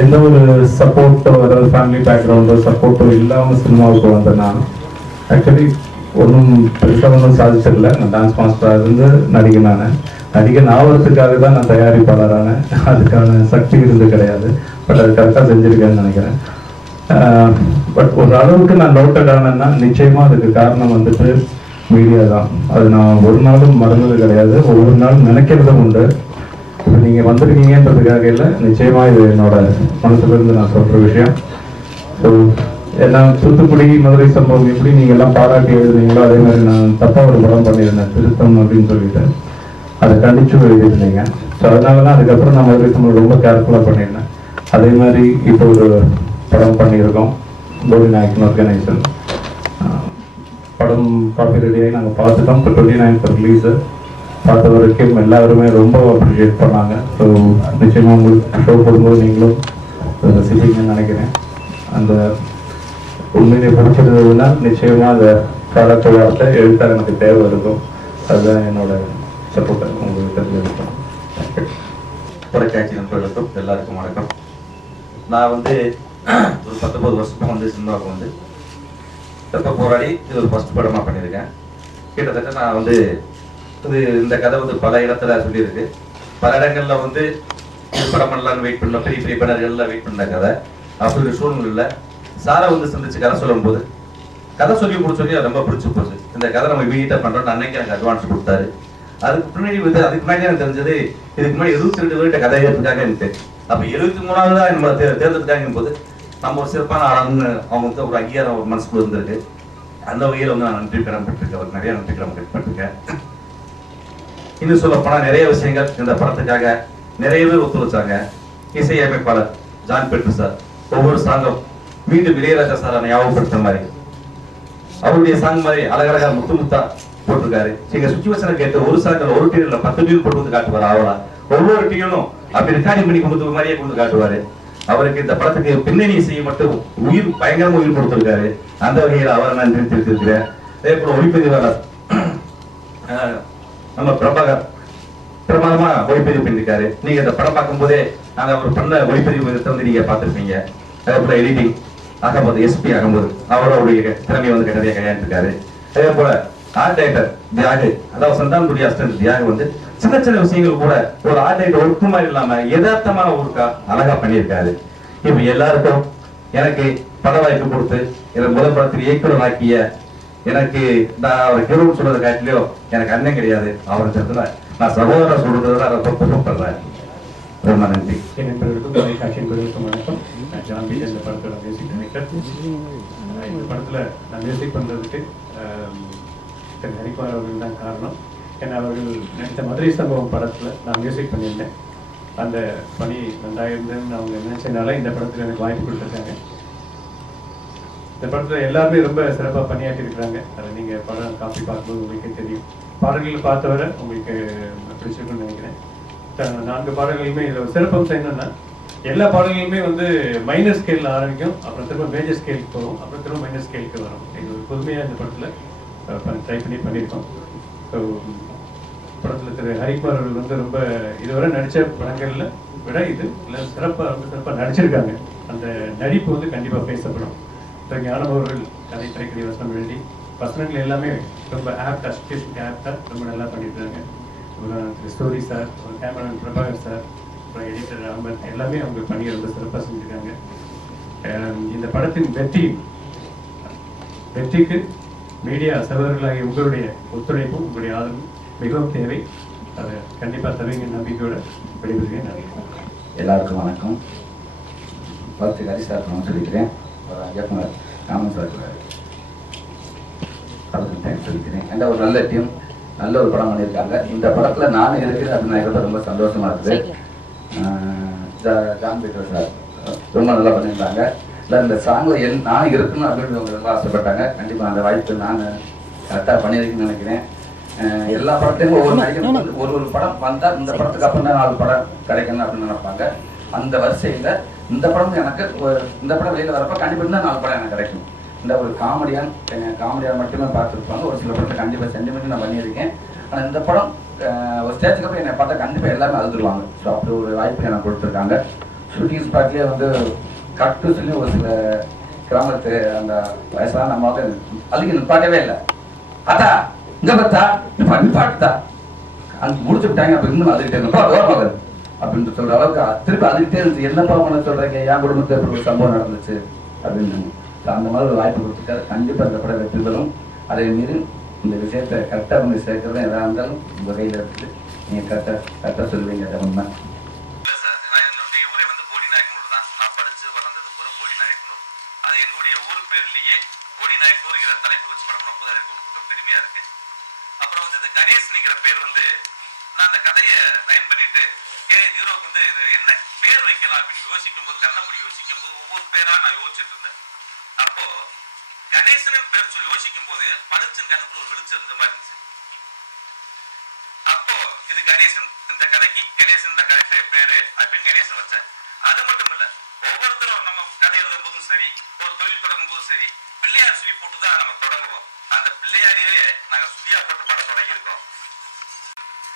எந்த ஒரு சப்போர்ட்டோ அதாவது ஃபேமிலி பேக்ரவுண்டோ சப்போர்ட்டோ இல்லாமல் சினிமாவுக்கு வந்தேன். நான் ஆக்சுவலி ஒன்றும் பெருசாக ஒன்றும் சாதிச்சிடல. நான் டான்ஸ் மாஸ்டராக இருந்து நடிகன் ஆகிறதுக்காக தான் நான் தயாரிப்பாளரான, அதுக்கான சக்தி இருந்து கிடையாது. பட் அது கரெக்டாக செஞ்சுருக்கேன்னு நினைக்கிறேன். பட் ஒரு அளவுக்கு நான் நோட்டட் ஆனேன்னா நிச்சயமாக அதுக்கு காரணம் வந்துட்டு மீடியா தான். அது நான் ஒரு நாளும் மறந்தது கிடையாது. ஒவ்வொரு நாளும் நினைக்கிறதும் உண்டு. இப்போ நீங்கள் வந்திருக்கீங்கன்றதுக்காக இல்லை, நிச்சயமாக இது என்னோட மனசுலேருந்து நான் சொல்கிற விஷயம். ஸோ ஏன்னா தூத்துக்குடி மதுரை சம்பவம் எப்படி நீங்கள் எல்லாம் பாராட்டி எழுதுனீங்களோ அதே மாதிரி நான் தப்பாக ஒரு படம் பண்ணியிருந்தேன் திருத்தம் அப்படின்னு சொல்லிட்டு அதை கண்டிச்சு எழுதியிருந்தீங்க. ஸோ அதனால தான் அதுக்கப்புறம் நான் மதுரை சம்பவம் ரொம்ப கேர்ஃபுல்லாக பண்ணியிருந்தேன். அதே மாதிரி இப்போ ஒரு படம் பண்ணியிருக்கோம், கோடி நாயக்கன் ஆர்கனைசேஷன். படம் காப்பி ரெடியாகி நாங்கள் பார்த்துட்டோம். இப்போ 29 ரிலீஸு பார்த்த வரைக்கும் எல்லாருமே ரொம்ப அப்ரிஷியேட் பண்ணாங்க. ஸோ நிச்சயமாக உங்களுக்கு ஷோ போடும்போது நீங்களும் ரசிப்பீங்கன்னு நினைக்கிறேன். அந்த உண்மையை பிடிச்சிருந்ததுன்னா நிச்சயமாக அந்த காலத்து வார்த்தை எழுத்தாக எனக்கு தேவை இருக்கும். அதுதான் என்னோட சப்போர்ட்டை உங்களுக்கு தெரிஞ்சிருக்கோம். தொலைக்காட்சி நண்பர்களுக்கும் எல்லாருக்கும் வணக்கம். நான் ஒரு 19 வருஷமாக சினிமாவுக்கு ரொம்ப போராடி இது ஒரு ஃபர்ஸ்ட் படமாக பண்ணியிருக்கேன். கிட்டத்தட்ட நான் இது இந்த கதை பல இடத்துல சொல்லியிருக்கு. பல இடங்கள்ல படம் பண்ணலான்னு வெயிட் பண்ண பெரிய பெரிய பேனர்கள்லாம் வெயிட் பண்ண கதை. அப்படி ஒரு சூழ்நிலை சாரை சந்திச்சு கதை சொல்லும் போது கதை சொல்லி முடிச்சோடனே ரொம்ப பிடிச்சி போச்சு. இந்த கதை நம்ம இமீடியட்டா பண்றோம். அன்னைக்கு எனக்கு அட்வான்ஸ் கொடுத்தாரு. அதுக்கு முன்னாடி எனக்கு தெரிஞ்சது இதுக்கு முன்னாடி 22 பேர்கிட்ட கதை ஏற்றுக்காக எனக்கு. அப்ப 73ஆவதா நம்ம தேர்ந்தெடுக்காங்க போது நம்ம ஒரு சிறப்பான ஆளுன்னு அவங்க ஒரு அங்கீகாரம் ஒரு மனசுக்குள்ள இருந்திருக்கு. அந்த வகையில் நான் நன்றி கடன் பெற்றிருக்கேன். அவருக்கு நிறைய நன்றி கடன் பெற்றிருக்கேன். இன்னும் சொல்ல போனா நிறைய விஷயங்கள் இந்த படத்துக்காக நிறைய பேர் ஒத்துழைச்சாங்க. இசையமைப்பாளர் ஜான் பெட்ரு சார் ஒவ்வொரு சாங்கும் மீண்டும் இளையராஜா சார் ஞாபகப்படுத்த மாதிரி அவருடைய சாங் மாதிரி அழகழகா முத்து முத்தா போட்டிருக்காரு. எங்க சுச்சுவேஷனை கேட்டு ஒரு சாங்கில் ஒரு டீல 10 டீல் போட்டு காட்டுவாரு. அவளா ஒவ்வொரு டீலும் அப்படி ரெக்கார்டிங் பண்ணி கொடுத்து மாதிரியே கொண்டு காட்டுவாரு. அவருக்கு இந்த படத்துக்கு பின்னணி இசையை மட்டும் பயங்கரமா உயிர் கொடுத்திருக்காரு. அந்த வகையில் அவரை நான் தெரிவித்திருக்கிறேன். அதே போல ஒளிப்பதிவாளர் நம்ம பிரபாகர் பிரமாதமா ஒளிப்பதிவு பண்ணிருக்காரு. நீங்க இந்த படம் பார்க்கும் போதே நாங்க அவர் பண்ண ஒளிப்பதிவு நீங்க பார்த்திருப்பீங்க. அதே போல எடிட்டிங் ஆகும்போது எஸ்பி ஆகும்போது அவருடைய திறமையை கடைசியாக கையாண்டிருக்காரு. அதே போல ஆர்ட் டைரக்டர் தியாகு, அதாவது சந்தானத்துடைய அசிஸ்டன்ட் தியாகு சின்ன சின்ன விஷயங்கள் கூட ஒரு ஆர்ட் டைரக்டர் ஒர்க்கு மாதிரி இல்லாம யதார்த்தமான ஒர்க்கா அழகா பண்ணியிருக்காரு. இப்ப எல்லாருக்கும் எனக்கு பட வாய்ப்பு கொடுத்து எனக்கு முதல் படத்தில் இயக்குனர் ஆக்கிய எனக்கு நான் அவர் ஹீரோன்னு சொல்றதை காட்டிலையோ எனக்கு அண்ணன் கிடையாது. அவருக்கு நான் சகோதரர் சொல்றதுல ரொம்ப பெருமைப்படுறேன். ரொம்ப நன்றி. வணக்கம். இந்த படத்தோட மியூசிக் டைரக்டர். இந்த படத்துல நான் மியூசிக் பண்றதுக்கு ஹரிக்குமார் அவர்கள் தான் காரணம். ஏன்னா அவர்கள் நடித்த மதுரை சம்பவம் படத்துல நான் மியூசிக் பண்ணியிருந்தேன். அந்த பணி நல்லா இருந்தேன்னு அவங்க நினைச்சதுனால இந்த படத்துல எனக்கு வாய்ப்பு கொடுத்துருக்காங்க. இந்த படத்துல எல்லாருமே ரொம்ப சிறப்பாக பணியாற்றி இருக்கிறாங்க. அதை நீங்க படம் காப்பி பார்க்கும்போது உங்களுக்கே தெரியும். பாடல்கள் பார்த்தவரை உங்களுக்கு பிடிச்சிருக்குன்னு நினைக்கிறேன். 4 பாடல்களுமே இதுல ஒரு சிறப்பம்சம் என்னன்னா எல்லா பாடல்களுமே மைனர் ஸ்கேல்ல ஆரம்பிக்கும், அப்புறம் திரும்ப மேஜர் ஸ்கேலுக்கு போகும், அப்புறம் திரும்ப மைனர் ஸ்கேலுக்கு வரும். இது ஒரு புதுமையா இந்த படத்துல ட்ரை பண்ணியிருக்கோம். ஸோ படத்துல திரு ஹரிக்குமார் அவர்கள் ரொம்ப இதுவரை நடிச்ச படங்கள்ல விட இது சிறப்பாக நடிச்சிருக்காங்க. அந்த நடிப்பு கண்டிப்பா பேசப்படும். ஞானம் அவர்கள் கதை திரைக்கடி வசனம் எழுதி வசனங்கள் எல்லாமே ரொம்ப ஆப்டா, சிச்சுவேஷனுக்கு ஆப்டா ரொம்ப நல்லா பண்ணியிருக்காங்க. திரு story sir, cameraman Prabhakar sir, அப்புறம் எடிட்டர் அஹமத் எல்லாமே அவங்க பணியை ரொம்ப சிறப்பாக செஞ்சுருக்காங்க. இந்த படத்தின் வெற்றிக்கு மீடியா சகோதரர்களாகிய உங்களுடைய ஒத்துழைப்பும் உங்களுடைய ஆதரவும் மிகவும் தேவை. அதை கண்டிப்பாக தருவீங்க நம்பிக்கையோட விடைபெறுகிறேன். நன்றி. எல்லாருக்கும் வணக்கம். பார்த்து ஹரி சார் நான் சொல்லிக்கிறேன். இயக்குனர் ராமன் சார் தேங்க்ஸ் சொல்லிக்கிறேன். ஏன்னா ஒரு நல்ல டீம், நல்ல ஒரு படம் பண்ணியிருக்காங்க. இந்த படத்தில் நானும் இருக்கிறேன் அப்படின்னு ரொம்ப சந்தோஷமா இருக்குது. ஜான் பீட்டர் சார் ரொம்ப நல்லா பண்ணியிருந்தாங்க. இல்லை இந்த சாங்கில் நான் இருக்கணும் அப்படின்னு அவங்க ரொம்ப ஆசைப்பட்டாங்க. கண்டிப்பாக அந்த வாய்ப்பு நான் கரெக்டாக பண்ணியிருக்கேன்னு நினைக்கிறேன். எல்லா படத்தையும் ஒவ்வொரு நடிகர் ஒரு படம் வந்தால் இந்த படத்துக்கு அப்புறம் தான் 4 படம் கிடைக்கணும் அப்படின்னு நினைப்பாங்க. அந்த வரிசையில் இந்த படம் எனக்கு இந்த படம் வெளியில் வரப்போ கண்டிப்பாக தான் 4 படம் எனக்கு கிடைக்கும். இந்த ஒரு காமெடியான் மட்டுமே பார்த்துருப்பாங்க. ஒரு சில படத்தை கண்டிப்பாக சென்டிமெண்ட் நான் பண்ணியிருக்கேன். ஆனால் இந்த படம் ஒரு ஸ்டேஜுக்கு அப்புறம் என்னை பார்த்தா கண்டிப்பாக எல்லாமே அழுதுருவாங்க. ஸோ அப்படி ஒரு வாய்ப்பு எனக்கு கொடுத்துருக்காங்க. ஸோ ஷூட்டிங் ஸ்பாட்லேயே வந்து கட்டு சொல்லி ஒரு சில கிராமத்து அந்த வயசான அம்மாவுக்கு அதுக்கு நிப்பாட்டவே இல்லை. அதா இங்க பார்த்தா நிப்பாட்டுதா அங்க முடிச்சு விட்டாங்க. அப்ப இன்னும் அதுக்கிட்டே ஓரமாக அப்படின்னு சொல்ற அளவுக்கு திருப்பி அதுக்கிட்டே இருந்துச்சு. என்னப்பா பண்ண சொல்றீங்க, என் குடும்பத்தில் எப்படி ஒரு சம்பவம் நடந்துச்சு அப்படின்னு. அந்த மாதிரி ஒரு வாய்ப்பு கொடுத்துருக்காரு. கண்டிப்பா இந்த படம் வெற்றி பெறும். அதே மீறி இந்த விஷயத்தை கரெக்டா வந்து சேர்க்கறது எதா இருந்தாலும் உங்க கையில இருக்குது. நீங்க கரெக்டா சொல்லுவீங்க. அதை உண்மை. கணேசன்ங்கிற பேர் வந்து நான் அந்த கதையை லைன் பண்ணிட்டு ஹீரோக்கு வந்து இது என்ன பேர் வைக்கலாம் அப்படின்னு யோசிக்கும் போது, கண்ணபுடி யோசிக்கும் போது ஒவ்வொரு பேரா நான் யோசிச்சுட்டு இருந்தேன். அப்போ கணேசன் பேர் சொல்லி யோசிக்கும் போது பளிச்சன் கணக்கு ஒரு வெளிச்சம் இருந்த மாதிரி இருந்துச்சு. அப்போ இது கணேசன், இந்த கதைக்கு கணேசன் தான் கரெக்ட் பேரு அப்படின்னு கணேசன் வச்சேன். அது மட்டும் இல்ல, ஒவ்வொருத்தரும் நம்ம கதை எழுதும் போதும் சரி, ஒரு தொழில் தொடங்கும் போதும் சரி, பிள்ளையார் சொல்லி போட்டுதான் நம்ம தொடங்குவோம். அந்த பிள்ளையாரையே நாங்க சுதியா போட்டு படம் தொடங்கியிருக்கோம்.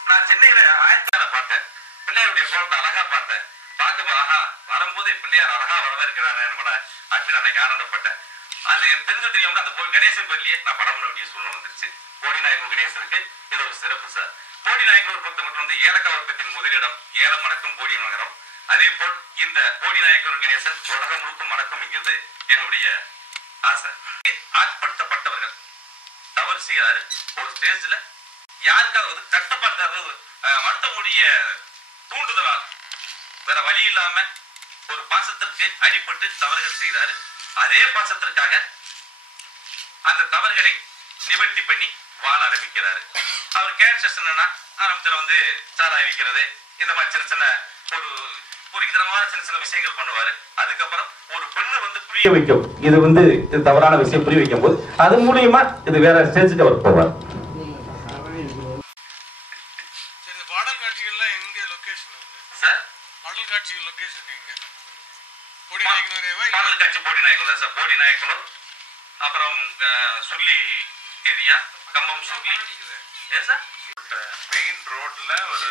நான் சென்னையில ஆயத்தால பார்த்தேன், பிள்ளையாருடைய போட்டோ அழகா பார்த்தேன். பார்க்கும்போது ஆஹா, வரும்போதே பிள்ளையார் அழகா வரவேற்கிறானே அப்படின்னு அன்னைக்கு ஆனந்தப்பட்டேன். அதுல என் தெரிஞ்ச தெரியும் அந்த கணேசன் பேர்லயே நான் படம் பண்ண வேண்டிய சூழ்நிலை வந்துருச்சு. கோடிநாயகன் கணேசனுக்கு இது ஒரு சிறப்பு சார். கோடிநாயகன் பொறுத்த மட்டும் வந்து ஏலக்காய் உற்பத்தியின் முதலிடம், ஏலம் மணக்கும் கோடி நகரம். அதே போல் இந்த கோடிநாயகன் கணேசன் உலகம் முழுக்க மணக்கும்ங்கிறது என்னுடைய ஆசை. ஆட்படுத்தப்பட்டவர்கள் தவறு செய்யாரு ஒரு ஸ்டேஜ்ல யாருக்காவது கட்டுப்பாடு அடுத்தவங்களுடைய தூண்டுதலால் வேற வழி இல்லாம ஒரு பாசத்திற்கு அடிபட்டு தவறுகள் செய்தாரு. அதே பாசத்திற்காக அந்த தவறுகளை நிவர்த்தி பண்ணி வாழ ஆரம்பிக்கிறாரு. அவர் கேரக்டர்ஸ் என்னன்னா ஆரம்பத்துல வந்து சாராய் விற்கிறது, இந்த மாதிரி சின்ன சின்ன ஒரு புரிகிதமான சின்ன சின்ன விஷயங்கள் பண்ணுவாரு. அதுக்கப்புறம் ஒரு பெண்ணு வந்து புரிய வைக்கும், இது வந்து இது தவறான விஷயம் புரிய வைக்கும் போது அது மூலியமா இது வேற ஸ்டேஜுக்கு அவர் போவார். பாடல் காட்சிகள்ல எங்க லொகேஷன் சார்? பாடல் காட்சி லொகேஷன் எங்க? பாடல் காட்சி போடிநாயக்கனூர் தான் சார். போடிநாயக்கனூர், அப்புறம் சுள்ளி ஏரியா, கம்பம் சுள்ளி. ஏன் சார்? மெயின் ரோட்ல ஒரு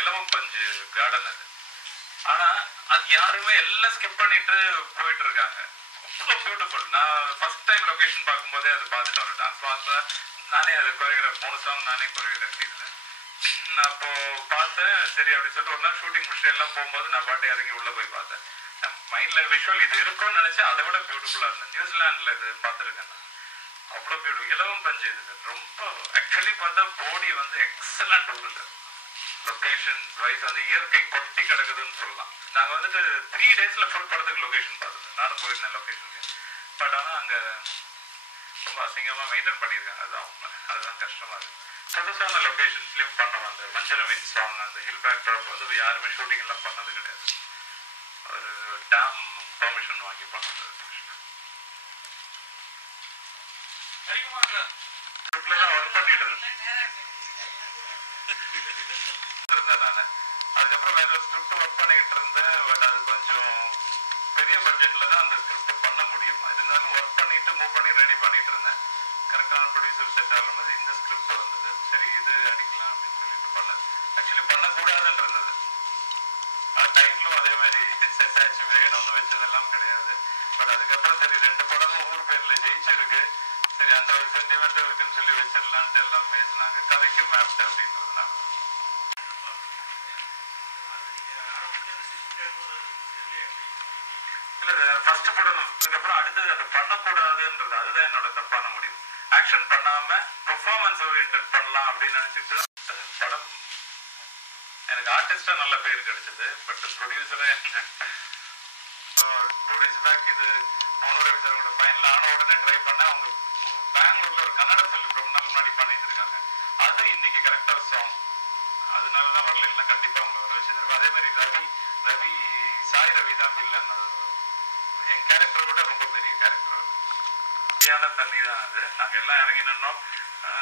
இலவம் பஞ்சு கார்டன் அது. ஆனா அது யாருமே எல்லாம் ஸ்கிப் பண்ணிட்டு போயிட்டு இருக்காங்க. அவ்வளோ பியூட்டிஃபுல். நான் ஃபர்ஸ்ட் டைம் லொகேஷன் பார்க்கும்போதே அது பார்த்துட்டு ஒரு டான்ஸ் மாஸ்டர் நானே அது கொரியோகிராஃப் 3 சாங் நானே கொரியோகிராஃப் செய்தேன். அப்போ பார்த்தேன் சரி அப்படின்னு சொல்லிட்டு ஒரு நாள் ஷூட்டிங் முடிச்சுட்டு எல்லாம் போகும்போது நான் பாட்டு இறங்கி உள்ள போய் பார்த்தேன். மைண்ட்ல விஷுவல் இது இருக்கும்னு நினைச்சேன். அதை விட பியூட்டிஃபுல்லா இருந்தேன். நியூசிலாந்துல இது பார்த்துருக்கேன் நான். அவ்வளோ பியூட்டிஃபுல். இலவம் பஞ்சு இது ரொம்ப ஆக்சுவலி பார்த்தா போடி வந்து எக்ஸலண்ட் ஊர். லொகேஷன் வைஸ் வந்து இயற்கை கொட்டி கிடக்குதுன்னு சொல்லலாம். நாங்கள் வந்துட்டு 3 daysல ஃபுல் படத்துக்கு லொகேஷன் பார்த்தது. நானும் போயிருந்தேன் லொகேஷனுக்கு. பட் ஆனால் அங்கே ரொம்ப அசிங்கமாக மெயின்டைன் பண்ணியிருக்காங்க. அதுதான் உண்மை. அதுதான் கஷ்டமா இருக்கு. புதுசான லொகேஷன் ஃபிலிம் பண்ணோம். அந்த மஞ்சளவின் சாங், அந்த ஹில் பேக் ட்ராப் வந்து யாருமே ஷூட்டிங் எல்லாம் பண்ணது கிடையாது. ஒரு டேம் பெர்மிஷன் வாங்கி பண்ணது. தான் ஒர்க் பண்ணிட்டு இருந்தேன் நான். அதுக்கப்புறம் வேற ஒரு ஸ்கிரிப்ட் ஒர்க் பண்ணிட்டு இருந்தேன். பட் அது கொஞ்சம் பெரிய பட்ஜெட்ல தான் அந்த ஸ்கிரிப்ட் பண்ண முடியும். இருந்தாலும் ஒர்க் பண்ணிட்டு மூவ் பண்ணி ரெடி பண்ணிட்டு இருந்தேன். கரெக்டான ப்ரொடியூசர் செட் ஆகும்போது இந்த ஸ்கிரிப்ட் வந்தது. சரி இது அடிக்கலாம் அப்படின்னு சொல்லிட்டு பண்ணது. ஆக்சுவலி பண்ணக்கூடாதுன்னு இருந்தது. டைட்டிலும் அதே மாதிரி செட் ஆச்சு. வேணும்னு வச்சதெல்லாம் கிடையாது. பட் அதுக்கப்புறம் சரி 2 படமும் ஊர் பேர்ல ஜெயிச்சிருக்கு, சரி அந்த ஒரு சென்டிமெண்ட் இருக்குன்னு சொல்லி வச்சிடலான்ட்டு எல்லாம் பேசினாங்க. கதைக்கும் மேப்ட் அப்படின்றதுனால இல்ல ஃபர்ஸ்ட் படம். அதுக்கப்புறம் அடுத்தது அதை பண்ணக்கூடாதுன்றது அதுதான் என்னோட தப்பான முடிவு. ஆக்ஷன் பண்ணாம பெர்ஃபார்மன்ஸ் ஓரியன்டட் பண்ணலாம் அப்படின்னு நினைச்சிட்டு படம் எனக்கு ஆர்டிஸ்டா நல்ல பேர் கிடைச்சது. பட் ப்ரொடியூசரே 2 days பேக் இது மௌனரவி சாரோட ஃபைனல் ஆன உடனே ட்ரை பண்ண. அவங்க பெங்களூர்ல ஒரு கன்னட ஃபிலிம் ரொம்ப நாள் முன்னாடி பண்ணிட்டு இருக்காங்க. அது இன்னைக்கு கரெக்டா சாங், அதனாலதான் வரல. இல்லை கண்டிப்பா அவங்க வர வச்சிருக்காங்க. அதே மாதிரி ரவி சாய் ரவி தான் வில்லன். என் கேரக்டர் விட ரொம்ப பெரிய கேரக்டர். தண்ணி தான் அது. நாங்க எல்லாம் இறங்கி நின்னோம்.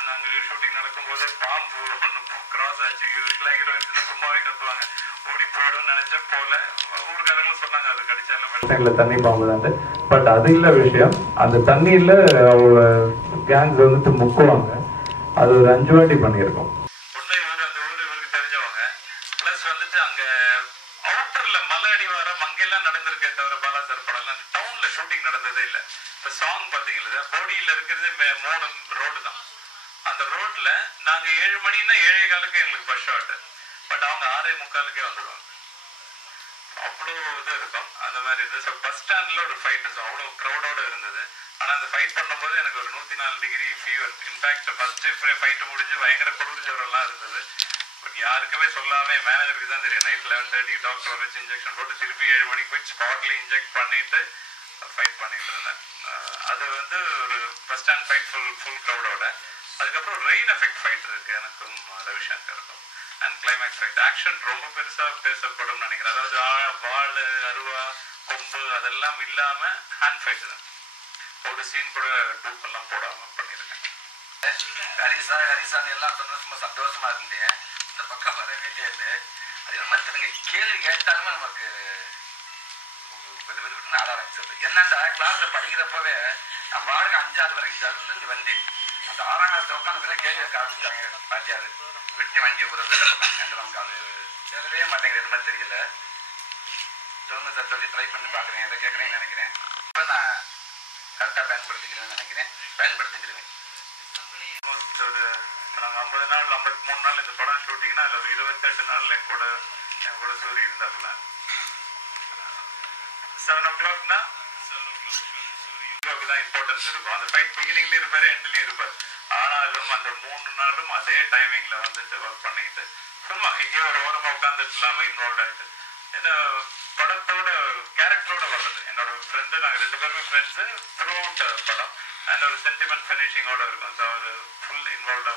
நாங்க ஷூட்டிங் நடக்கும் போது பாம்பு ஒன்று கிராஸ் ஆச்சு. ஹீரோயின்ஸ் சும்மாவே கத்துவாங்க, ஓடி போயிடும்னு நினைச்சேன். போல ஊருக்காரங்களும் சொன்னாங்க அது கடிச்சாலும் தண்ணி பாம்பு தான். பட் அது இல்ல விஷயம். அந்த தண்ணியில அவங்க கேங்ஸ் வந்துட்டு முக்குவாங்க. அது ஒரு 5 வாட்டி பண்ணியிருக்கோம். அந்த ஊர் இவருக்கு தெரிஞ்சவங்க. பிளஸ் வந்துட்டு அங்க அவுட்டர்ல மலை அடிவாரம் மங்கை சென்னையில் இருக்கிறது 3 ரோடு தான். அந்த ரோட்டில் நாங்கள் 7 மணின்னா 7:15 எங்களுக்கு பஸ் ஷாட்டு. பட் அவங்க 6:45 வந்துடுவாங்க. அவ்வளோ இது இருக்கும். அந்த மாதிரி இருந்தது. ஸோ பஸ் ஸ்டாண்டில் ஒரு ஃபைட்டு, ஸோ அவ்வளோ க்ரௌடோடு இருந்தது. ஆனால் அந்த ஃபைட் பண்ணும்போது எனக்கு ஒரு 104 degree fever. In fact first day fight முடிஞ்சு பயங்கர குளிர் ஜுரம்லாம் இருந்தது. பட் யாருக்குமே சொல்லாமே மேனேஜருக்கு தான் தெரியும். நைட் 11:30 டாக்டர் வச்சு இன்ஜெக்ஷன் போட்டு திருப்பி 7 மணிக்கு போய் ஸ்பாட்ல இன்ஜெக்ட் பண்ணிட்டு ஃபைட் பண்ணிட்டு இருந்தேன். அது வந்து ஒரு பஸ் ஸ்டாண்ட் ஃபைட் ஃபுல் க்ரௌடோட. அதுக்கப்புறம் ரெயின் எஃபெக்ட் ஃபைட் இருக்கு எனக்கும் ரவிசங்கருக்கும். அண்ட் கிளைமேக்ஸ் ஃபைட் ஆக்ஷன் ரொம்ப பெருசாக பேசப்படும் நினைக்கிறேன். அதாவது வாள், அருவா, கொம்பு அதெல்லாம் இல்லாமல் ஹேண்ட் ஃபைட் தான். ஒரு சீன் கூட டூப் எல்லாம் போடாமல் பண்ணியிருக்கேன். ஹரிசான் எல்லாம் ரொம்ப சந்தோஷமா இருந்தேன். இந்த பக்கம் வரவே இல்லை. அது மற்றவங்க கேள்வி கேட்டாலுமே நமக்கு விட்டு ஆட ஆரம்பிச்சது. என்னண்டா கிளாஸ்ல படிக்கிறப்பவே நான் பாடுங்க 5ஆவது வரைக்கும் ஜல்லுன்னு வந்தேன். அந்த 6ஆம் கிளாஸ் உட்காந்து கேள்வி ஆரம்பிச்சாங்க. பாட்டியாரு வெட்டி வண்டியை உதவி நமக்கு அது சேரவே மாட்டேங்குது. எதுவுமே தெரியல. சொல்லுங்க சார் சொல்லி ட்ரை பண்ணி பார்க்குறேன். எதை கேட்குறேன்னு நினைக்கிறேன். இப்போ நான் கரெக்டாக பயன்படுத்திக்கிறேன்னு நினைக்கிறேன். பயன்படுத்திக்கிறேன். ஒரு நாங்கள் 50 நாள் 53 நாள் இந்த படம் ஷூட்டிங்னா அதில் ஒரு 28 நாள் என் கூட சூரிய இருந்தாப்புல. 7 o'clockனா 7 o'clock தான் இம்பார்ட்டன்ஸ் இருக்கும். அந்த ஃபைட் பிகினிங்லேயும் இருப்பார், எண்ட்லேயும் இருப்பார். ஆனாலும் அந்த 3 நாளும் அதே டைமிங்கில் வந்துட்டு ஒர்க் பண்ணிக்கிட்டு சும்மா எங்கேயோ ஒரு ஓரமாக உட்காந்துட்டு இல்லாமல் இன்வால்வ் ஆகிட்டு. ஏன்னா படத்தோட கேரக்டரோட வர்றது. என்னோட ஃப்ரெண்டு, நாங்கள் 2 பேருமே ஃப்ரெண்ட்ஸு த்ரூ அவுட் படம். அண்ட் ஒரு சென்டிமெண்ட் ஃபினிஷிங்கோட இருக்கும். ஸோ அவர் ஃபுல் இன்வால்வ்டாக